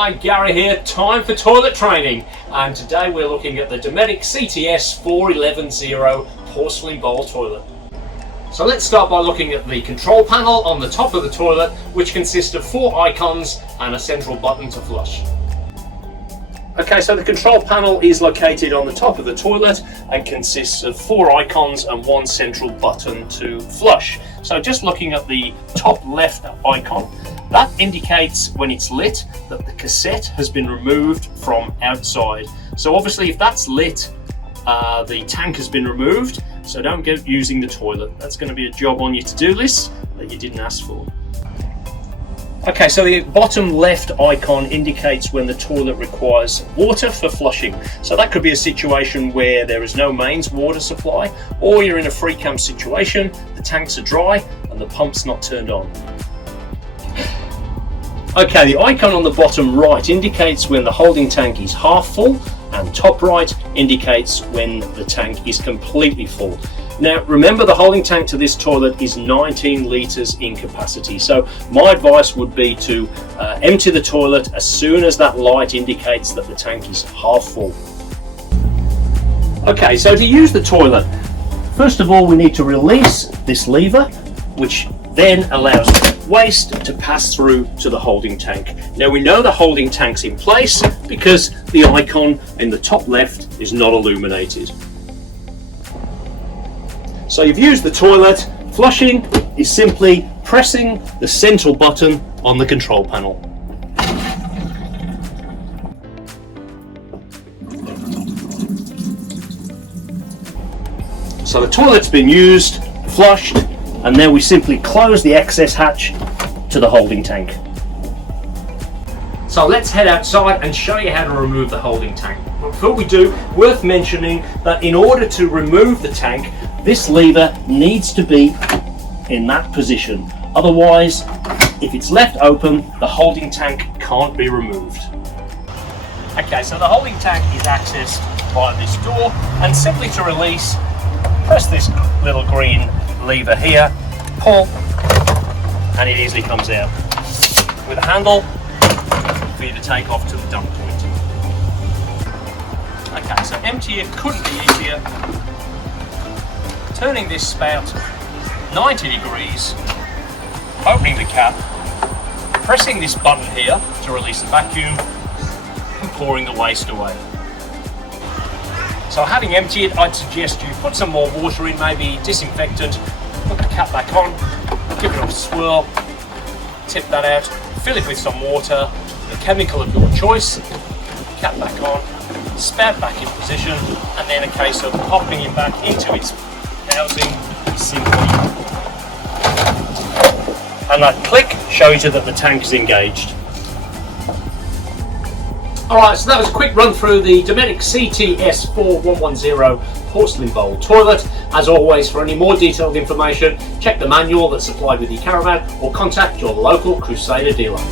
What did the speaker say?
Hi, Gary here, time for toilet training, and today we're looking at the Dometic CTS 4110 porcelain bowl toilet. So let's start by looking at the control panel on the top of the toilet, which consists of 4 icons and a central button to flush. Okay, so the control panel is located on the top of the toilet and consists of 4 icons and 1 central button to flush. So just looking at the top left icon, that indicates when it's lit that the cassette has been removed from outside. So obviously if that's lit, the tank has been removed, so don't go using the toilet. That's going to be a job on your to-do list that you didn't ask for. Okay, so the bottom left icon indicates when the toilet requires water for flushing. So that could be a situation where there is no mains water supply, or you're in a free camp situation, the tanks are dry and the pump's not turned on. Okay, the icon on the bottom right indicates when the holding tank is half full, and top right indicates when the tank is completely full. Now remember, the holding tank to this toilet is 19 litres in capacity, so my advice would be to empty the toilet as soon as that light indicates that the tank is half full. Okay, so to use the toilet, first of all we need to release this lever, which then allows waste to pass through to the holding tank. Now we know the holding tank's in place because the icon in the top left is not illuminated. So you've used the toilet. Flushing is simply pressing the central button on the control panel. So the toilet's been used, flushed, and then we simply close the excess hatch to the holding tank. So let's head outside and show you how to remove the holding tank. But before we do, worth mentioning that in order to remove the tank, this lever needs to be in that position. Otherwise, if it's left open, the holding tank can't be removed. Okay, so the holding tank is accessed by this door, and simply to release, press this little green lever here, pull, and it easily comes out with a handle for you to take off to the dump point. Okay, so empty it couldn't be easier. Turning this spout 90 degrees, opening the cap, pressing this button here to release the vacuum, and pouring the waste away. So having emptied, I'd suggest you put some more water in, maybe disinfectant, put the cap back on, give it a swirl, tip that out, fill it with some water, the chemical of your choice, cap back on, spout back in position, and then a case of popping it back into its housing simply. And that click shows you that the tank is engaged. Alright, so that was a quick run through the Dometic CTS 4110 porcelain bowl toilet. As always, for any more detailed information, check the manual that's supplied with your Caravan or contact your local Crusader dealer.